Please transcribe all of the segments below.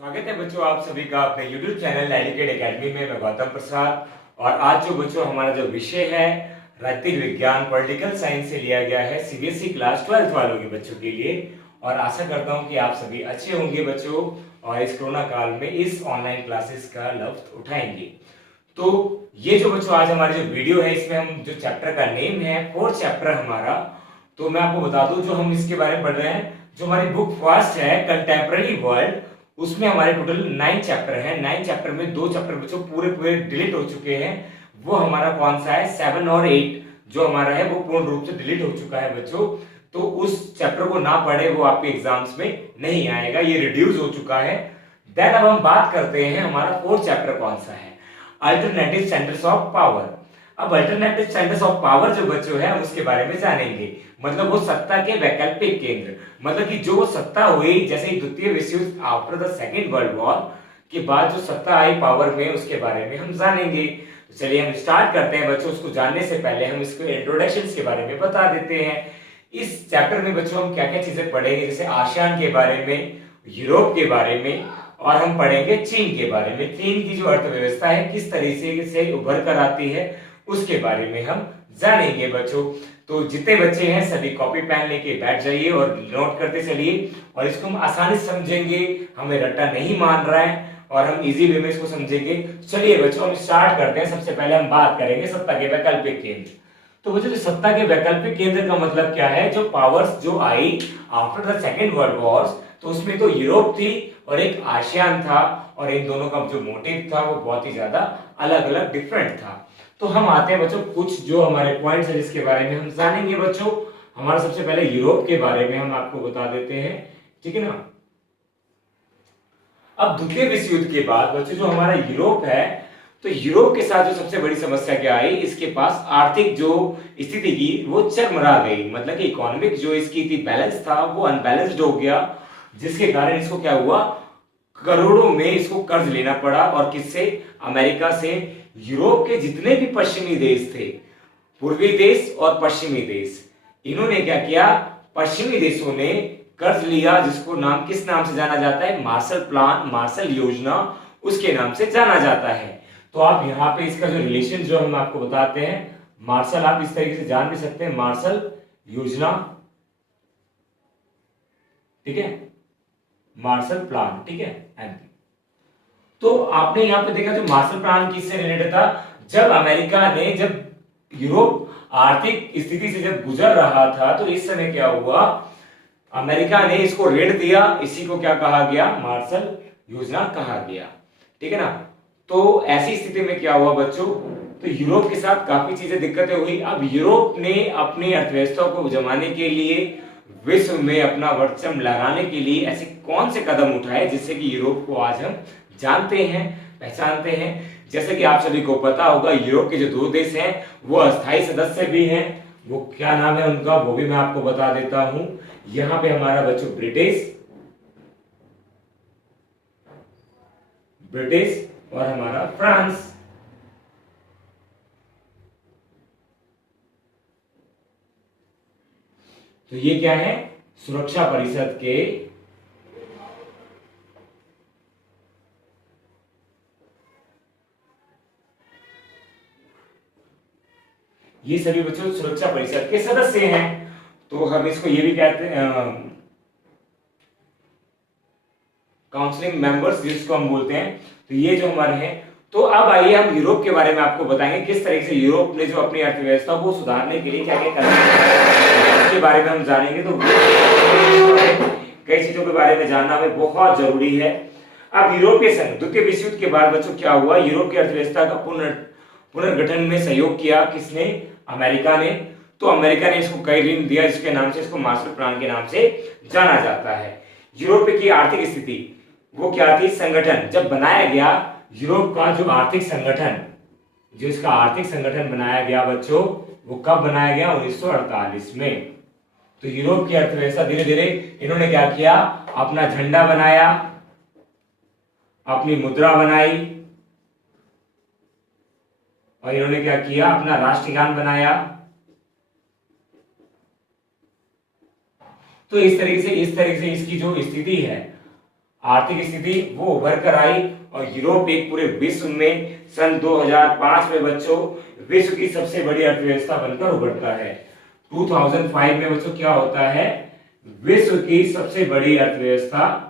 स्वागत है बच्चों आप सभी का अपने YouTube चैनल एडुकेट एकेडमी में। मैं गौतम प्रसाद और आज जो बच्चों हमारा जो विषय है नैतिक विज्ञान पॉलिटिकल साइंस से लिया गया है सीबीएसई क्लास 12th वालों के बच्चों के लिए। और आशा करता हूं कि आप सभी अच्छे होंगे बच्चों और इस कोरोना काल में इस ऑनलाइन क्लासेस का लुत्फ उठाएंगे। तो ये जो बच्चों आज हमारी जो वीडियो है इसमें हम जो चैप्टर का नेम है 4th चैप्टर हमारा, तो मैं आपको बता दूं जो हम इसके बारे में पढ़ रहे हैं, जो हमारी बुक फर्स्ट है कंटेम्पररी वर्ल्ड, उसमें हमारे टोटल 9 चैप्टर हैं। 9 चैप्टर में 2 चैप्टर बच्चों पूरे पूरे डिलीट हो चुके हैं। वो हमारा कौन सा है 7 और 8 जो हमारा है वो पूर्ण रूप से डिलीट हो चुका है बच्चों। तो उस चैप्टर को ना पढ़े वो आपके एग्जाम्स में नहीं आएगा, ये रिड्यूस हो चुका है। देन अब हम बात करते हैं हमारा 4th चैप्टर कौन सा है, अल्टरनेटिव सेंटर्स ऑफ पावर। अब अल्टरनेटिव सेंटर्स ऑफ पावर जो बच्चों है हम उसके बारे में जानेंगे, मतलब वो सत्ता के वैकल्पिक केंद्र, मतलब कि जो सत्ता हुई जैसे द्वितीय विश्व युद्ध after the second world war के बाद जो सत्ता आई पावर में उसके बारे में हम जानेंगे। तो चलिए हम स्टार्ट करते हैं बच्चों। उसको जानने से पहले हम इसको इंट्रोडक्शन के बारे में बता देते हैं। इस चैप्टर में बच्चों हम क्या क्या चीजें पढ़ेंगे, जैसे आसियान के बारे में, यूरोप के बारे में, और हम पढ़ेंगे चीन के बारे में। चीन की जो अर्थव्यवस्था है किस तरीके से उभर कर आती है उसके बारे में हम जानेंगे बच्चों। तो जितने बच्चे हैं सभी कॉपी पेन लेके बैठ जाइए और नोट करते चलिए, और इसको हम आसानी से समझेंगे, हमें रट्टा नहीं मान रहा है और हम इजी वे में इसको समझेंगे। चलिए बच्चों हम स्टार्ट करते हैं। सबसे पहले हम बात करेंगे सत्ता के वैकल्पिक केंद्र। तो बच्चों सत्ता के वैकल्पिक केंद्र का मतलब क्या है, जो पावर्स जो आई after the second world war, तो उसमें तो यूरोप थी और एक आसियान था, और इन दोनों का जो मोटिव था वो बहुत ही ज्यादा अलग अलग डिफरेंट था। तो हम आते हैं बच्चों कुछ जो हमारे पॉइंट्स है जिसके बारे में हम जानेंगे बच्चों। हमारा सबसे पहले यूरोप के बारे में हम आपको बता देते हैं, ठीक है ना। अब द्वितीय विश्व युद्ध के बाद बच्चों जो हमारा यूरोप है, तो यूरोप के साथ जो सबसे बड़ी समस्या क्या आई, इसके पास आर्थिक जो स्थिति की वो चरमरा गई, मतलब कि इकोनॉमिक जो इसकी थी बैलेंस था वो अनबैलेंस्ड हो गया, जिसके कारण इसको क्या हुआ, करोड़ों में इसको कर्ज लेना पड़ा। और किससे, अमेरिका से। यूरोप के जितने भी पश्चिमी देश थे, पूर्वी देश और पश्चिमी देश, इन्होंने क्या किया, पश्चिमी देशों ने कर्ज लिया, जिसको नाम किस नाम से जाना जाता है, मार्शल प्लान, मार्शल योजना उसके नाम से जाना जाता है। तो आप यहाँ पे इसका जो रिलेशन जो हम आपको बताते हैं, मार्शल आप इस तरीके से जान भी सकते हैं, मार्शल योजना, ठीक है, मार्शल प्लान, ठीक है, एमपी। तो आपने यहां पे देखा जो मार्शल प्लान किससे रिलेटेड था, जब अमेरिका ने, जब यूरोप आर्थिक स्थिति से जब गुजर रहा था, तो इस समय क्या हुआ, अमेरिका ने इसको ऋण दिया, इसी को क्या कहा गया, मार्शल योजना कहा गया, ठीक है ना। तो ऐसी स्थिति में क्या हुआ बच्चों, तो यूरोप के साथ काफी चीजें दिक्कतें हुई। अब यूरोप ने अपनी अर्थव्यवस्था को जमाने के लिए, विश्व में अपना वर्चस्व लहराने के लिए ऐसे कौन से कदम उठाए जिससे कि यूरोप को आज हम जानते हैं, पहचानते हैं। जैसे कि आप सभी को पता होगा यूरोप के जो 2 देश हैं वो अस्थायी सदस्य भी हैं, वो क्या नाम है उनका वो भी मैं आपको बता देता हूं। यहां पे हमारा बच्चों ब्रिटिश और हमारा फ्रांस। तो ये क्या है, सुरक्षा परिषद के ये सभी बच्चों सुरक्षा परिषद के सदस्य हैं। तो हम इसको ये भी कहते हैं काउंसिलिंग मेंबर्स जिसको हम बोलते हैं। तो ये जो हमारे हैं, तो अब आइए हम यूरोप के बारे में आपको बताएंगे किस तरीके से यूरोप ने जो अपनी अर्थव्यवस्था को सुधारने के लिए क्या क्या कदम उसके बारे में हम जानेंगे। तो कई चीजों के बारे में जानना हमें बहुत जरूरी है। अब यूरोपीय संघ द्वितीय विश्व युद्ध के बाद बच्चों क्या हुआ, यूरोप की अर्थव्यवस्था का पुनर्गठन में सहयोग किया किसने, अमेरिका ने। तो अमेरिका ने इसको कई ऋण दिया जिसके नाम से इसको मार्शल प्लान के नाम से जाना जाता है। यूरोप की आर्थिक स्थिति वो क्या थी, संगठन जब बनाया गया, यूरोप का जो आर्थिक संगठन, जो इसका आर्थिक संगठन बनाया गया बच्चों, वो कब बनाया गया, 1948 में। तो यूरोप की अर्थव्यवस्था धीरे धीरे इन्होंने क्या किया, अपना झंडा बनाया, अपनी मुद्रा बनाई, और इन्होंने क्या किया, अपना राष्ट्रगान बनाया। तो इस तरीके से इसकी जो स्थिति है आर्थिक स्थिति वो उभर कर आई और यूरोप एक पूरे विश्व में सन 2005 में बच्चों विश्व की सबसे बड़ी अर्थव्यवस्था बनकर उभरता है। 2005 में बच्चों क्या होता है, विश्व की सबसे बड़ी अर्थव्यवस्था,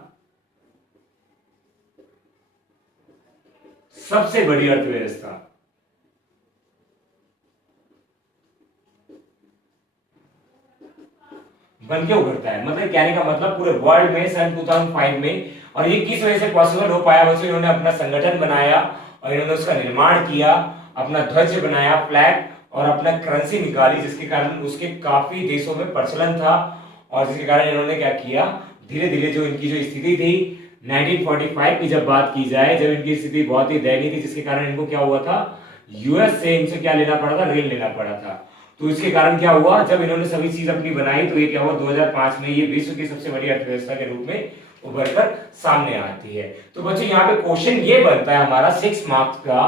सबसे बड़ी अर्थव्यवस्था बन के उभरता है। मतलब कहने का मतलब पूरे वर्ल्ड में सन 2005 में। और ये किस वजह से पॉसिबल हो पाया बच्चों, इन्होंने अपना संगठन बनाया और इन्होंने उसका निर्माण किया, अपना ध्वज बनाया, फ्लैग, और अपना करेंसी निकाली, जिसके कारण उसके काफी देशों में प्रचलन था। और जिसके कारण इन्होंने क्या किया, धीरे धीरे जो इनकी जो स्थिति थी 1945 की जब बात की जाए, जब इनकी स्थिति बहुत ही दयनीय थी, जिसके कारण इनको क्या हुआ था, यूएस से इनसे क्या लेना पड़ा था, ऋण लेना पड़ा था। तो इसके कारण क्या हुआ, जब इन्होंने सभी चीज अपनी बनाई तो ये क्या हुआ, 2005 में ये विश्व की सबसे बड़ी अर्थव्यवस्था के रूप में उभर कर सामने आती है। तो बच्चों यहाँ पे क्वेश्चन ये बनता है हमारा 6 मार्क्स का,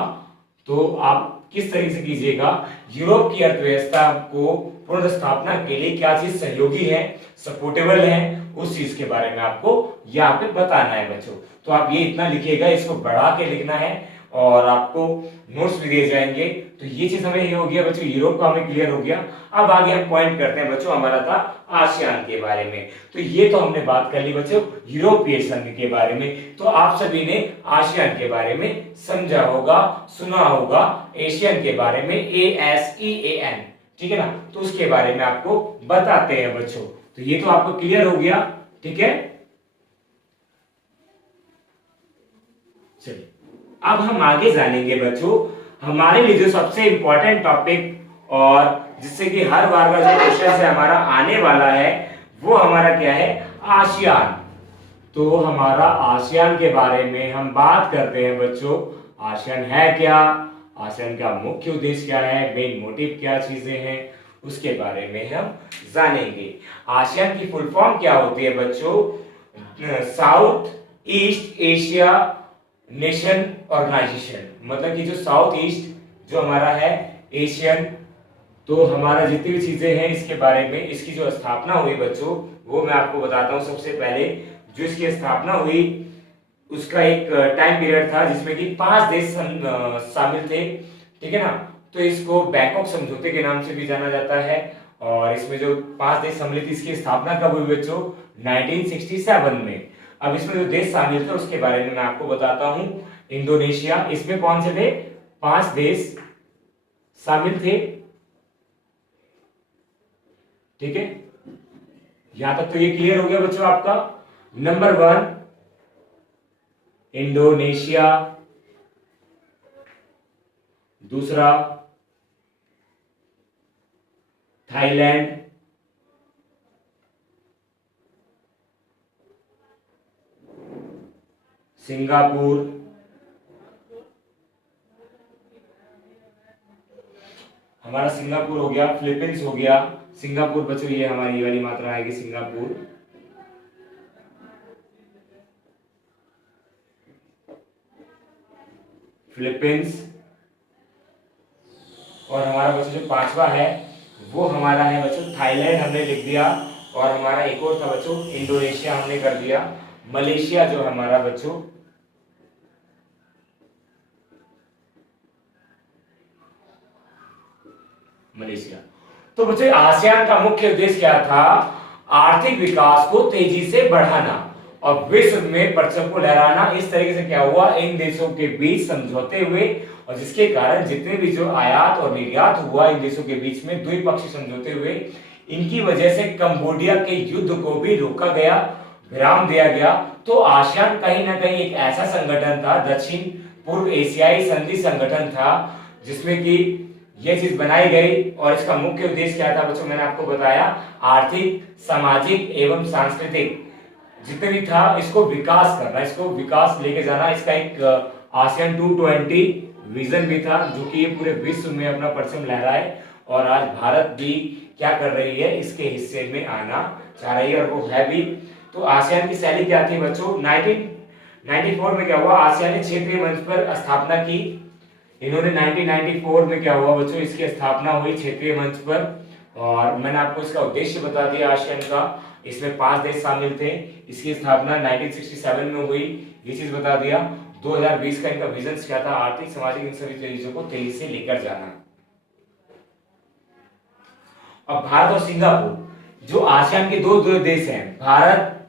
तो आप किस तरीके से कीजिएगा, यूरोप की अर्थव्यवस्था को पुनर्स्थापना के लिए क्या चीज सहयोगी है, सपोर्टेबल है, उस चीज के बारे में आपको यहाँ पे बताना है बच्चों। तो आप ये इतना लिखिएगा, इसको बढ़ा के लिखना है और आपको नोट्स भी दिए जाएंगे। तो ये चीज हमें ये हो गया बच्चों, यूरोप का हमें क्लियर हो गया। अब आगे हम पॉइंट करते हैं बच्चों, हमारा था आसियान के बारे में। तो ये तो हमने बात कर ली बच्चों यूरोपीय संघ के बारे में। तो आप सभी ने आसियान के बारे में समझा होगा, सुना होगा, एशियन के बारे में, ASEAN, ठीक है ना। तो उसके बारे में आपको बताते हैं बच्चों। तो ये तो आपको क्लियर हो गया, ठीक है। चलिए अब हम आगे जानेंगे बच्चों, हमारे लिए जो सबसे इंपॉर्टेंट टॉपिक और जिससे कि हर बार का जो क्वेश्चन से हमारा आने वाला है, वो हमारा क्या है, आसियान। तो हमारा आसियान के बारे में हम बात करते हैं बच्चों। आसियान है क्या, आसियान का मुख्य उद्देश्य क्या है, मेन मोटिव क्या चीजें हैं, उसके बारे में हम जानेंगे। आसियान की फुल फॉर्म क्या होती है बच्चों, South East Asia nation organisation. मतलब कि जो साउथ ईस्ट जो हमारा है एशियन, तो हमारा जितनी भी चीजें हैं इसके बारे में, इसकी जो स्थापना हुई बच्चों वो मैं आपको बताता हूं। सबसे पहले जो इसकी स्थापना हुई उसका एक टाइम पीरियड था जिसमें कि 5 देश शामिल थे, ठीक है ना। तो इसको बैंकॉक समझौते के नाम से भी जाना जाता है। और इसमें जो 5 देश सम्मिलित, इसकी स्थापना कब हुई बच्चों, 1967 में। अब इसमें जो देश शामिल थे उसके बारे में मैं आपको बताता हूं। इंडोनेशिया, इसमें कौन से थे, 5 देश शामिल थे, ठीक है। यहां तक तो ये क्लियर हो गया बच्चों आपका। नंबर 1 इंडोनेशिया, दूसरा थाईलैंड, सिंगापुर, हमारा सिंगापुर हो गया, फिलीपींस हो गया, सिंगापुर बच्चों ये हमारी ये वाली मात्रा आएगी सिंगापुर, फिलीपींस। और हमारा बच्चों जो 5वां है वो हमारा है बच्चों थाईलैंड, हमने लिख दिया। और हमारा एक और था बच्चों इंडोनेशिया, हमने कर दिया। मलेशिया जो हमारा बच्चों, मलेशिया। तो बच्चों आसियान का मुख्य उद्देश्य क्या था, आर्थिक विकास को तेजी से बढ़ाना और विश्व में परचम को लहराना। इस तरीके से क्या हुआ, इन देशों के बीच समझौते हुए और जिसके कारण जितने भी जो आयात और निर्यात हुआ इन देशों के बीच में द्विपक्षीय समझौते हुए, इनकी वजह से कंबोडिया के युद्ध को भी रोका गया, विराम दिया गया। तो आसियान कहीं ना कहीं एक ऐसा संगठन था, दक्षिण पूर्व एशियाई संधि संगठन था, जिसमें कि यह चीज बनाई गई। और इसका मुख्य उद्देश्य क्या था बच्चों, मैंने आपको बताया, आर्थिक, सामाजिक एवं सांस्कृतिक जितने भी था इसको विकास करना, इसको विकास लेके जाना। इसका एक आसियान 220 विजन भी था, जो कि ये पूरे विश्व में अपना परचम लहराए। और आज भारत भी क्या कर रही है, इसके हिस्से में आना चाह रही है, और वो है भी। तो आसियान की शैली क्या थी बच्चों, 1994 में क्या हुआ, आसियान ने क्षेत्रीय मंच पर स्थापना की। इन्होंने 1994 में क्या हुआ बच्चों, इसकी स्थापना हुई क्षेत्रीय मंच पर। और मैंने आपको इसका उद्देश्य बता दिया आसियान का। इसमें 5 देश शामिल थे। इसकी स्थापना 1967 में हुई, ये चीज बता दिया। 2020 का इनका विजन क्या था, आर्थिक सामाजिक इन सभी चीजों को तेजी से लेकर जाना। अब भारत और सिंगापुर, जो आसियान के दो देश हैं, भारत,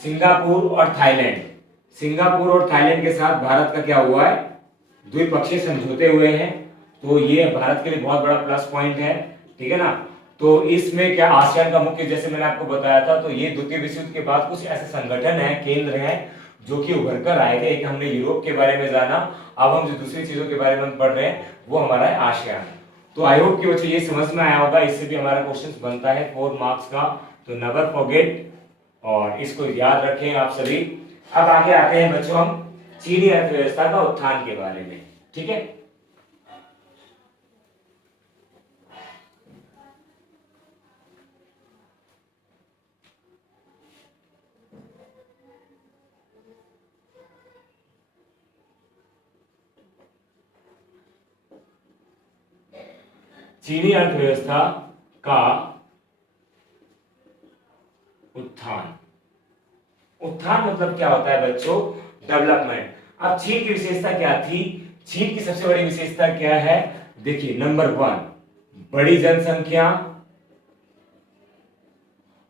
सिंगापुर और थाईलैंड। सिंगापुर और थाईलैंड के साथ भारत का क्या हुआ है, द्विपक्षीय समझौते हुए हैं। तो ये भारत के लिए बहुत बड़ा प्लस पॉइंट है, ठीक है ना। तो इसमें क्या आसियान का मुख्य, जैसे मैंने आपको बताया था, तो ये द्वितीय विश्व युद्ध के बाद कुछ ऐसे संगठन है, केंद्र हैं, जो कि उभर कर आए थे। एक हमने यूरोप के बारे में जाना, अब हम जो दूसरी चीजों के बारे में पढ़ रहे हैं वो हमारा है आसियान। तो आई होप कि बच्चों ये समझ में आया होगा। इससे भी हमारा क्वेश्चन बनता है 4 मार्क्स का, तो नेवर फॉरगेट, और इसको याद रखें आप सभी। अब आगे आते हैं बच्चों हम चीनी अर्थव्यवस्था का उत्थान के बारे में, ठीक है। चीनी अर्थव्यवस्था का उत्थान। उत्थान मतलब क्या होता है बच्चों, डेवलपमेंट। अब चीन की विशेषता क्या थी, चीन की सबसे बड़ी विशेषता क्या है, देखिए नंबर 1, बड़ी जनसंख्या,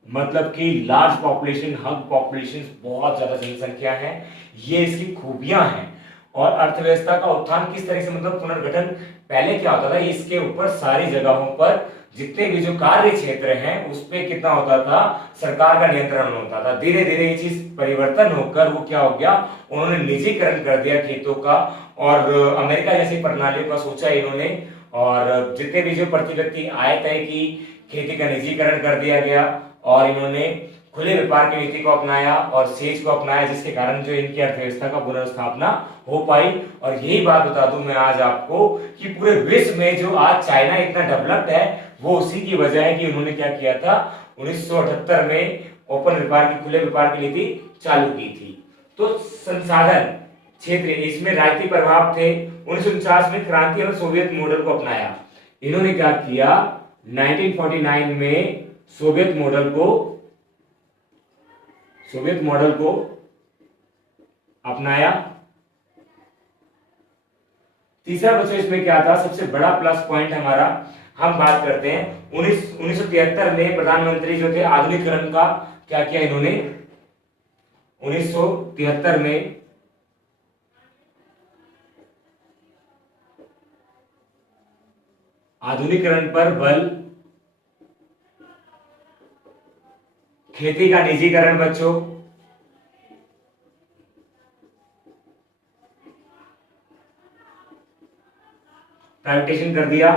मतलब कि लार्ज पॉपुलेशन, हब पॉपुलेशन, बहुत ज्यादा जनसंख्या है, ये इसकी खूबियां हैं। और अर्थव्यवस्था का उत्थान किस तरह से, मतलब पुनर्गठन। पहले क्या होता था, इसके ऊपर सारी जगहों पर जितने भी जो कार्य क्षेत्र हैं उस पे कितना होता था, सरकार का नियंत्रण होता था। धीरे धीरे ये चीज परिवर्तन होकर वो क्या हो गया, उन्होंने निजीकरण कर दिया खेतों का, और अमेरिका जैसी प्रणालियों का सोचा इन्होंने, और जितने भी जो प्रति व्यक्ति आय तय की, खेती का निजीकरण कर दिया गया, और इन्होंने खुले व्यापार की नीति को अपनाया और सेज को अपनाया, जिसके कारण जो इनकी अर्थव्यवस्था का पुनर्स्थापना हो पाई। और यही बात बता दूं मैं आज आपको कि पूरे विश्व में जो आज चाइना इतना डेवलप्ड है, वो उसी की वजह है कि उन्होंने क्या किया था, 1978 में ओपन व्यापार की, खुले व्यापार की नीति चालू की थी। तो संसाधन क्षेत्र, इसमें राजनीतिक प्रभाव थे। 1949 में क्रांति और सोवियत मॉडल को अपनाया। इन्होंने क्या किया, 1949 में सोवियत मॉडल को अपनाया। तीसरा बच्चों इसमें क्या था, सबसे बड़ा प्लस पॉइंट हमारा, हम बात करते हैं 1973 में प्रधानमंत्री जो थे आधुनिकीकरण का क्या किया इन्होंने, 1973 में आधुनिकीकरण पर बल, खेती का निजीकरण बच्चों, प्राइवेटाइजेशन कर दिया।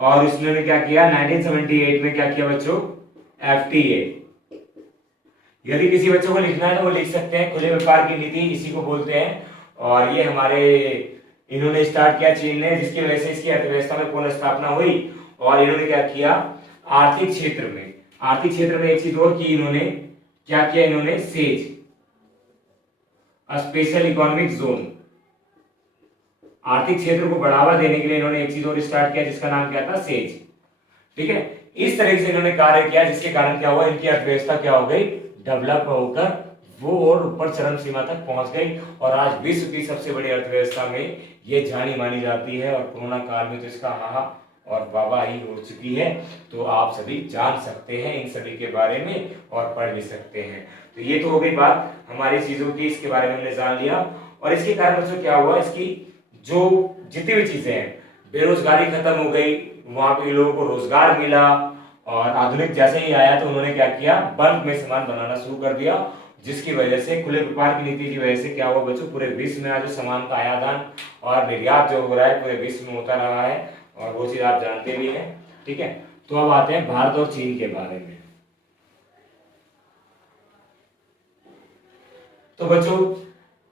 और इसने क्या किया, 1978 में क्या किया बच्चों, एफटीए। यदि किसी बच्चों को लिखना है तो वो लिख सकते हैं, खुले व्यापार की नीति इसी को बोलते हैं। और ये हमारे इन्होंने स्टार्ट किया चीन ने, जिसकी वजह से इसकी अर्थव्यवस्था में पुनः स्थापना हुई। और इन्होंने क्या किया, आर्थिक क्षेत्र में एक चीज और की इन्होंने, क्या किया इन्होंने, सेज, स्पेशल इकोनॉमिक जोन, आर्थिक क्षेत्र को बढ़ावा देने के लिए इन्होंने एक चीज और स्टार्ट किया, जिसका नाम क्या था, सेज। ठीक है, इस तरह से इन्होंने कार्य किया, जिसके कारण क्या हुआ, इनकी अर्थव्यवस्था क्या हो गई, डेवलप होकर वो और ऊपर चरम सीमा तक पहुंच गई। और आज विश्व की सबसे बड़ी अर्थव्यवस्था में ये जानी मानी जाती है। और कोरोना काल में तो इसका हाहा और वाहवाही हो चुकी है। तो आप सभी जान सकते हैं इन सभी के बारे में और पढ़ भी सकते हैं। तो ये तो हो गई बात हमारी चीजों की, इसके बारे में हमने जान लिया। और इसके कारण बच्चों क्या हुआ, इसकी जो जितनी भी चीजें हैं, बेरोजगारी खत्म हो गई, वहां पे लोगों को रोजगार मिला। और आधुनिक जैसे ही आया तो उन्होंने क्या किया, बल्क में सामान बनाना शुरू कर दिया, जिसकी वजह से खुले व्यापार की नीति की वजह से क्या हुआ बच्चों, पूरे विश्व में आज सामान का आयात और निर्यात जो हो रहा है पूरे विश्व में होता रहा है। और वो चीज आप जानते भी हैं। ठीक है, तो अब आते हैं भारत और चीन के बारे में। तो बच्चों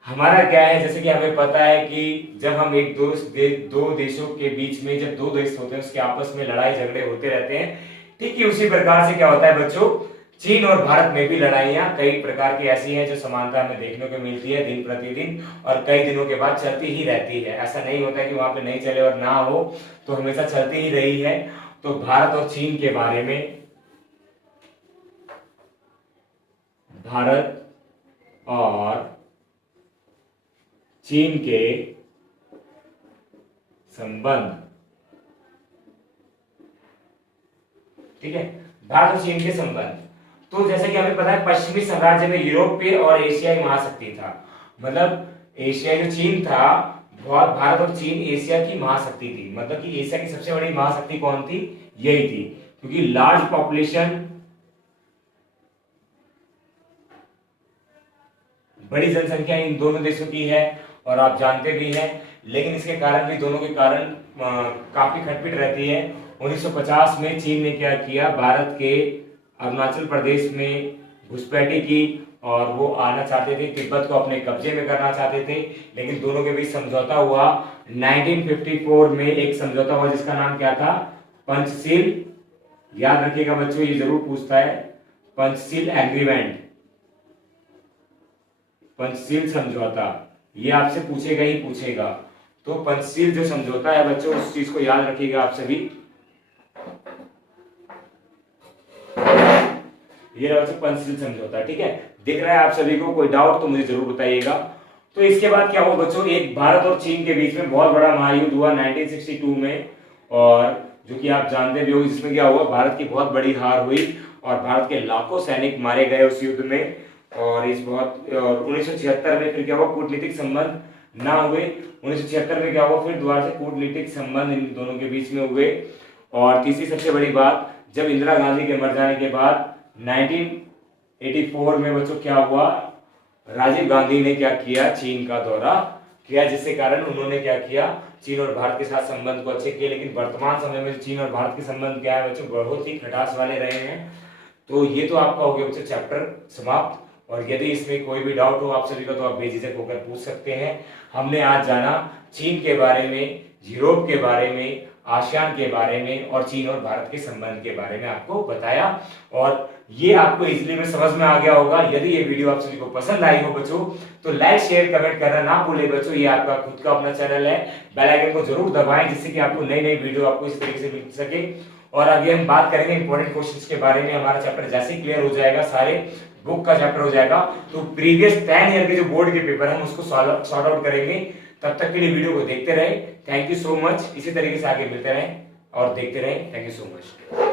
हमारा क्या है, जैसे कि हमें पता है कि जब हम दो देशों के बीच में, जब दो देश होते हैं उसके आपस में लड़ाई झगड़े होते रहते हैं। ठीक है, उसी प्रकार से क्या होता है बच्चों, चीन और भारत में भी लड़ाइयां कई प्रकार की ऐसी हैं जो समानता हमें देखने को मिलती है दिन प्रतिदिन, और कई दिनों के बाद चलती ही रहती है। ऐसा नहीं होता कि वहां पे नहीं चले और ना हो, तो हमेशा चलती ही रही है। तो भारत और चीन के बारे में, भारत और चीन के संबंध, ठीक है, भारत और चीन के संबंध। तो जैसे कि हमें पता है पश्चिमी साम्राज्य में यूरोपीय और एशियाई महाशक्ति था, मतलब एशिया जो चीन था, भारत और चीन एशिया की महाशक्ति थी, मतलब कि एशिया की सबसे बड़ी महाशक्ति कौन थी, यही थी, क्योंकि लार्ज पॉपुलेशन, बड़ी जनसंख्या इन दोनों देशों की है और आप जानते भी हैं, लेकिन इसके कारण भी दोनों के कारण काफी खटपट रहती है। 1950 में चीन ने क्या किया, भारत के अरुणाचल प्रदेश में घुसपैठी की और वो आना चाहते थे, तिब्बत को अपने कब्जे में करना चाहते थे, लेकिन दोनों के बीच समझौता हुआ। 1954 में एक समझौता हुआ जिसका नाम क्या था, पंचशील, याद रखिएगा बच्चों, ये जरूर पूछता है, पंचशील एग्रीमेंट, पंचशील समझौता, ये आपसे पूछेगा ही पूछेगा। तो पंचशील जो समझौता है बच्चों, उस चीज को याद रखिएगा आप सभी। ये रहा बच्चों पंचशील समझौता, ठीक है, दिख रहा है आप सभी को, कोई डाउट तो मुझे जरूर बताइएगा। तो इसके बाद क्या हुआ बच्चों, एक भारत और चीन के बीच में बहुत बड़ा महायुद्ध हुआ 1962 में, और जो कि आप जानते भी हो, जिसमें क्या हुआ, भारत की बहुत बड़ी हार हुई और भारत के लाखों सैनिक मारे गए उस युद्ध में। और 1976 में फिर क्या हुआ, कूटनीतिक संबंध ना हुए। 1976 में क्या हुआ, फिर दोबारा से कूटनीतिक संबंध इन दोनों के बीच में हुए। और तीसरी सबसे बड़ी बात, जब इंदिरा गांधी के मर जाने के बाद 1984 में बच्चों क्या हुआ, राजीव गांधी ने क्या किया, चीन का दौरा किया, जिसके कारण उन्होंने क्या किया, चीन और भारत के साथ संबंध को अच्छे किए। लेकिन वर्तमान समय में चीन और भारत के संबंध क्या है बच्चों, बहुत ही खटास वाले रहे हैं। तो ये तो आपका हो गया बच्चों चैप्टर समाप्त, और यदि इसमें कोई भी डाउट हो आप सभी का तो आप बेझिझक होकर पूछ सकते हैं। हमने आज जाना चीन के बारे में, यूरोप के बारे में, आसियान के बारे में, और चीन और भारत के संबंध के बारे में आपको बताया, और ये आपको इजीली में समझ में आ गया होगा। यदि ये वीडियो आप सभी को पसंद आई हो बच्चों, तो लाइक शेयर कमेंट करना ना भूलें बच्चों। ये आपका खुद का अपना चैनल है, बेल आइकन को जरूर दबाएं जिससे कि आपको नई नई वीडियो आपको इस तरीके से मिल सके। और आगे हम बात करेंगे इंपॉर्टेंट क्वेश्चंस के बारे में। हमारा चैप्टर जैसे ही क्लियर हो जाएगा, सारे बुक का चैप्टर हो जाएगा, तो प्रीवियस 10 ईयर के जो बोर्ड के पेपर हैं उसको सॉर्ट आउट करेंगे। तब तक के लिए वीडियो को देखते रहे। Thank you so much. इसी तरीके से आगे मिलते रहें और देखते रहें। Thank you so much.